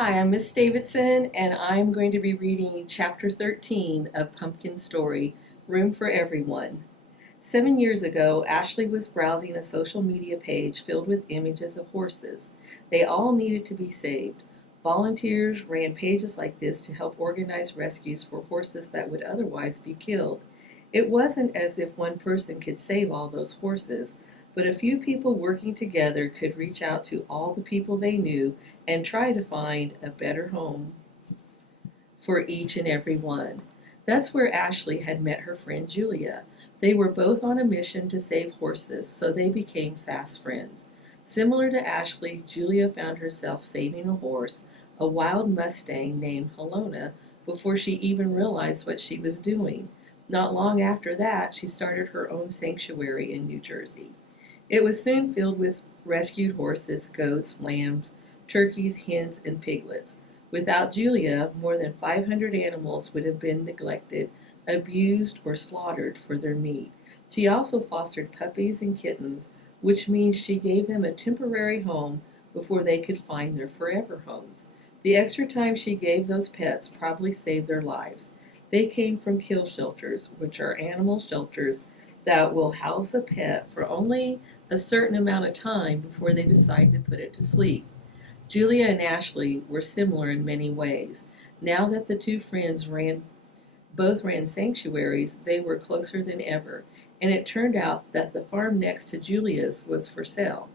Hi, I'm Miss Davidson, and I'm going to be reading Chapter 13 of Pumpkin's story, Room for Everyone. 7 years ago, Ashley was browsing a social media page filled with images of horses. They all needed to be saved. Volunteers ran pages like this to help organize rescues for horses that would otherwise be killed. It wasn't as if one person could save all those horses, but a few people working together could reach out to all the people they knew and try to find a better home for each and every one. That's where Ashley had met her friend Julia. They were both on a mission to save horses, so they became fast friends. Similar to Ashley, Julia found herself saving a horse, a wild Mustang named Helena, before she even realized what she was doing. Not long after that, she started her own sanctuary in New Jersey. It was soon filled with rescued horses, goats, lambs, turkeys, hens, and piglets. Without Julia, more than 500 animals would have been neglected, abused, or slaughtered for their meat. She also fostered puppies and kittens, which means she gave them a temporary home before they could find their forever homes. The extra time she gave those pets probably saved their lives. They came from kill shelters, which are animal shelters that will house a pet for only a certain amount of time before they decide to put it to sleep. Julia and Ashley were similar in many ways. Now that the two friends both ran sanctuaries, they were closer than ever, and it turned out that the farm next to Julia's was for sale.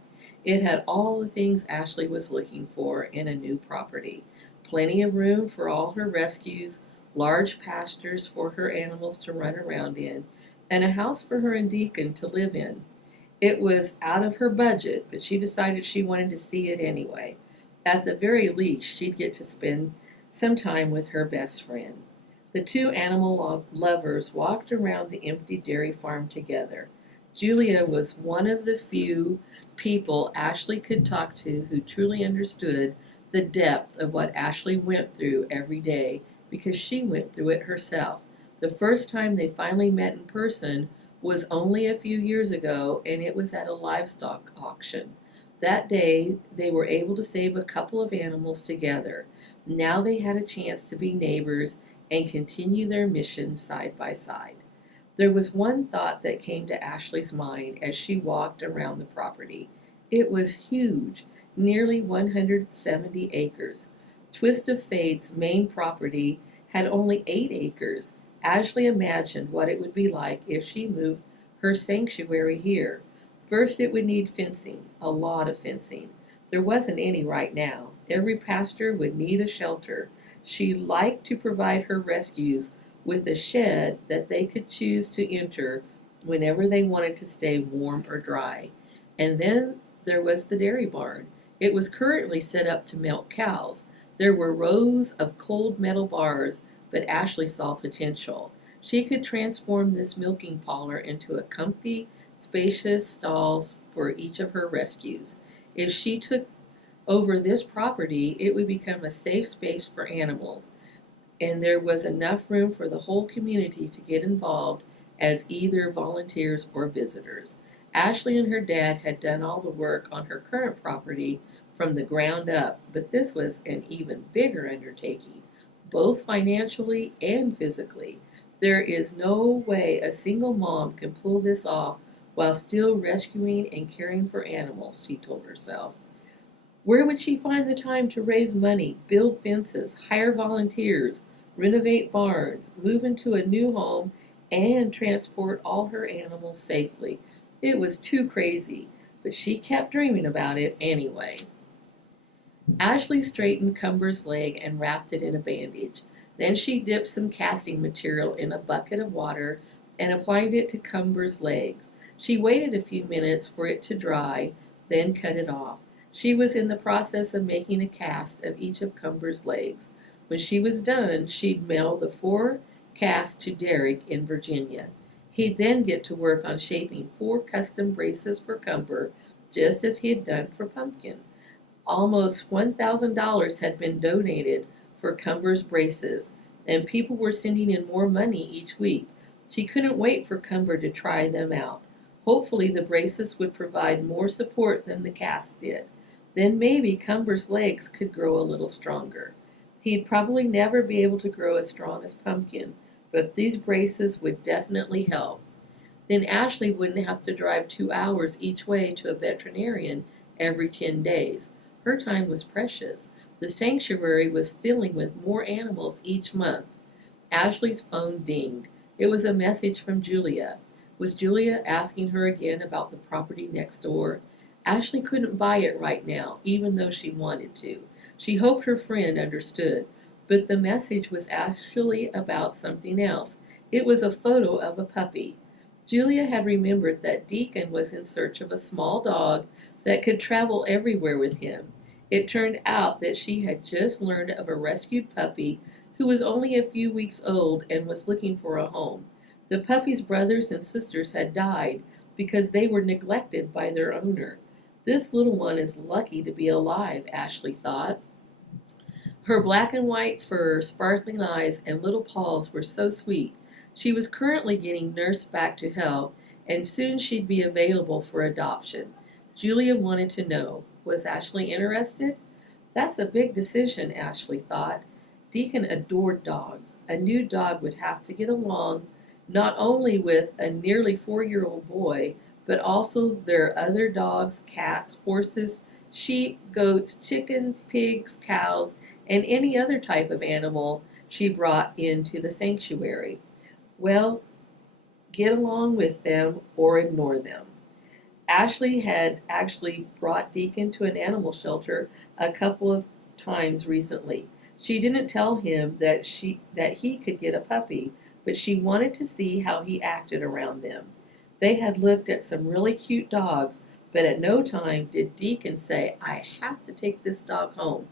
It had all the things Ashley was looking for in a new property: plenty of room for all her rescues, large pastures for her animals to run around in, and a house for her and Deacon to live in. It was out of her budget, but she decided she wanted to see it anyway. At the very least, she'd get to spend some time with her best friend. The two animal lovers walked around the empty dairy farm together. Julia was one of the few people Ashley could talk to who truly understood the depth of what Ashley went through every day because she went through it herself. The first time they finally met in person was only a few years ago, and it was at a livestock auction. That day, they were able to save a couple of animals together. Now they had a chance to be neighbors and continue their mission side by side. There was one thought that came to Ashley's mind as she walked around the property. It was huge, nearly 170 acres. Twist of Fate's main property had only 8 acres. Ashley imagined what it would be like if she moved her sanctuary here. First, it would need fencing, a lot of fencing. There wasn't any right now. Every pasture would need a shelter. She liked to provide her rescues with a shed that they could choose to enter whenever they wanted to stay warm or dry. And then there was the dairy barn. It was currently set up to milk cows. There were rows of cold metal bars, but Ashley saw potential. She could transform this milking parlor into a comfy, spacious stalls for each of her rescues. If she took over this property, it would become a safe space for animals, and there was enough room for the whole community to get involved as either volunteers or visitors. Ashley and her dad had done all the work on her current property from the ground up, but this was an even bigger undertaking, both financially and physically. There is no way a single mom can pull this off while still rescuing and caring for animals, she told herself. Where would she find the time to raise money, build fences, hire volunteers, renovate barns, move into a new home, and transport all her animals safely? It was too crazy, but she kept dreaming about it anyway. Ashley straightened Cumber's leg and wrapped it in a bandage. Then she dipped some casting material in a bucket of water and applied it to Cumber's legs. She waited a few minutes for it to dry, then cut it off. She was in the process of making a cast of each of Cumber's legs. When she was done, she'd mail the 4 casts to Derek in Virginia. He'd then get to work on shaping 4 custom braces for Cumber, just as he had done for Pumpkin. Almost $1,000 had been donated for Cumber's braces, and people were sending in more money each week. She couldn't wait for Cumber to try them out. Hopefully, the braces would provide more support than the cast did. Then maybe Cumber's legs could grow a little stronger. He'd probably never be able to grow as strong as Pumpkin, but these braces would definitely help. Then Ashley wouldn't have to drive 2 hours each way to a veterinarian every 10 days. Her time was precious. The sanctuary was filling with more animals each month. Ashley's phone dinged. It was a message from Julia. Was Julia asking her again about the property next door? Ashley couldn't buy it right now, even though she wanted to. She hoped her friend understood, but the message was actually about something else. It was a photo of a puppy. Julia had remembered that Deacon was in search of a small dog that could travel everywhere with him. It turned out that she had just learned of a rescued puppy who was only a few weeks old and was looking for a home. The puppy's brothers and sisters had died because they were neglected by their owner. This little one is lucky to be alive, Ashley thought. Her black and white fur, sparkling eyes, and little paws were so sweet. She was currently getting nursed back to health, and soon she'd be available for adoption. Julia wanted to know, was Ashley interested? That's a big decision, Ashley thought. Deacon adored dogs. A new dog would have to get along not only with a nearly 4-year-old boy, but also their other dogs, cats, horses, sheep, goats, chickens, pigs, cows, and any other type of animal she brought into the sanctuary. Well, get along with them or ignore them. Ashley had actually brought Deacon to an animal shelter a couple of times recently. She didn't tell him that he could get a puppy, but she wanted to see how he acted around them. They had looked at some really cute dogs, but at no time did Deacon say, "I have to take this dog home."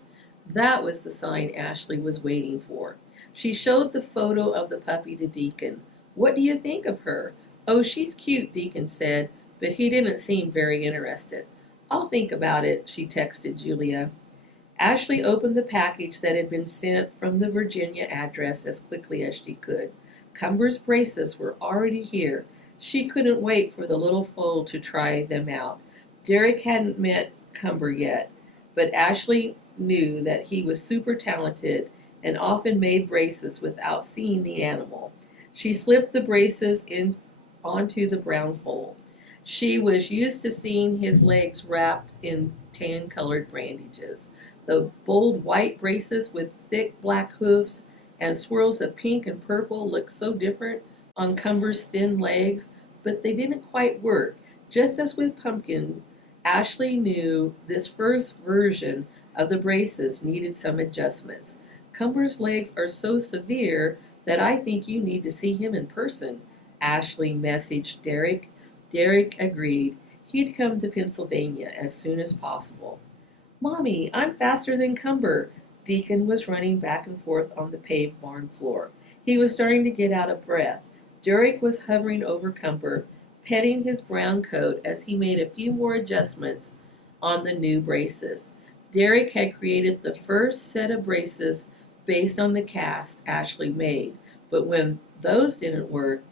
That was the sign Ashley was waiting for. She showed the photo of the puppy to Deacon. "What do you think of her?" "Oh, she's cute," Deacon said, but he didn't seem very interested. "I'll think about it," she texted Julia. Ashley opened the package that had been sent from the Virginia address as quickly as she could. Cumber's braces were already here. She couldn't wait for the little foal to try them out. Derek hadn't met Cumber yet, but Ashley knew that he was super talented and often made braces without seeing the animal. She slipped the braces in onto the brown foal. She was used to seeing his legs wrapped in tan-colored bandages. The bold white braces with thick black hoofs and swirls of pink and purple looked so different on Cumber's thin legs, but they didn't quite work. Just as with Pumpkin, Ashley knew this first version of the braces needed some adjustments. "Cumber's legs are so severe that I think you need to see him in person," Ashley messaged Derek. Derek agreed. He'd come to Pennsylvania as soon as possible. "Mommy, I'm faster than Cumber." Deacon was running back and forth on the paved barn floor. He was starting to get out of breath. Derek was hovering over Cumber, petting his brown coat as he made a few more adjustments on the new braces. Derek had created the first set of braces based on the cast Ashley made, but when those didn't work,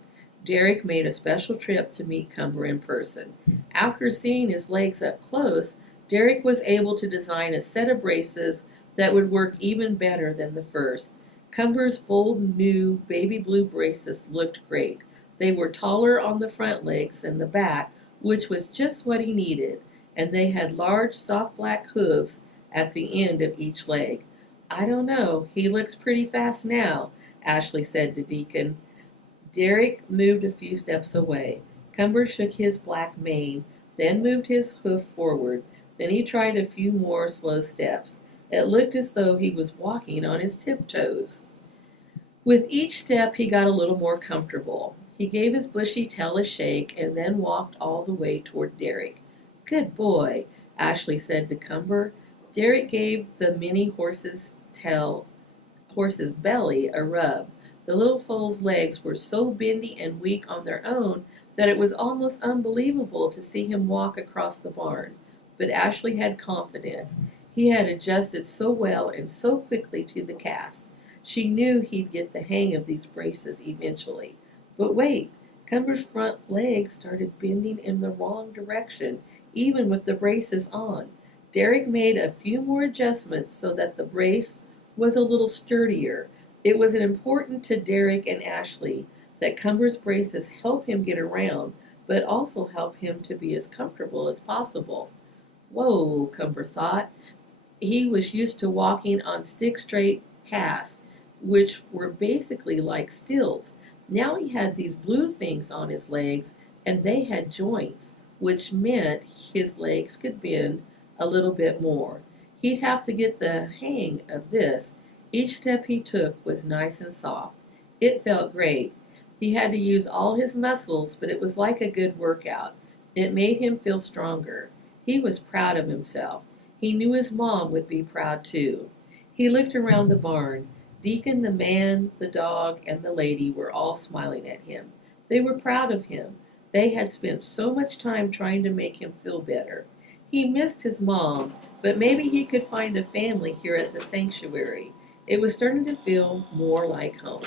Derek made a special trip to meet Cumber in person. After seeing his legs up close, Derek was able to design a set of braces that would work even better than the first. Cumber's bold new baby blue braces looked great. They were taller on the front legs than the back, which was just what he needed, and they had large soft black hooves at the end of each leg. "I don't know, he looks pretty fast now," Ashley said to Deacon. Derek moved a few steps away. Cumber shook his black mane, then moved his hoof forward. Then he tried a few more slow steps. It looked as though he was walking on his tiptoes. With each step, he got a little more comfortable. He gave his bushy tail a shake and then walked all the way toward Derek. "Good boy," Ashley said to Cumber. Derek gave the mini horse's belly a rub. The little foal's legs were so bendy and weak on their own that it was almost unbelievable to see him walk across the barn. But Ashley had confidence. He had adjusted so well and so quickly to the cast. She knew he'd get the hang of these braces eventually. But wait, Cumber's front legs started bending in the wrong direction, even with the braces on. Derek made a few more adjustments so that the brace was a little sturdier. It was important to Derek and Ashley that Cumber's braces help him get around, but also help him to be as comfortable as possible. Whoa, Cumber thought. He was used to walking on stick straight casts, which were basically like stilts. Now he had these blue things on his legs, and they had joints, which meant his legs could bend a little bit more. He'd have to get the hang of this. Each step he took was nice and soft. It felt great. He had to use all his muscles, but it was like a good workout. It made him feel stronger. He was proud of himself. He knew his mom would be proud too. He looked around the barn. Deacon, the man, the dog, and the lady were all smiling at him. They were proud of him. They had spent so much time trying to make him feel better. He missed his mom, but maybe he could find a family here at the sanctuary. It was starting to feel more like home.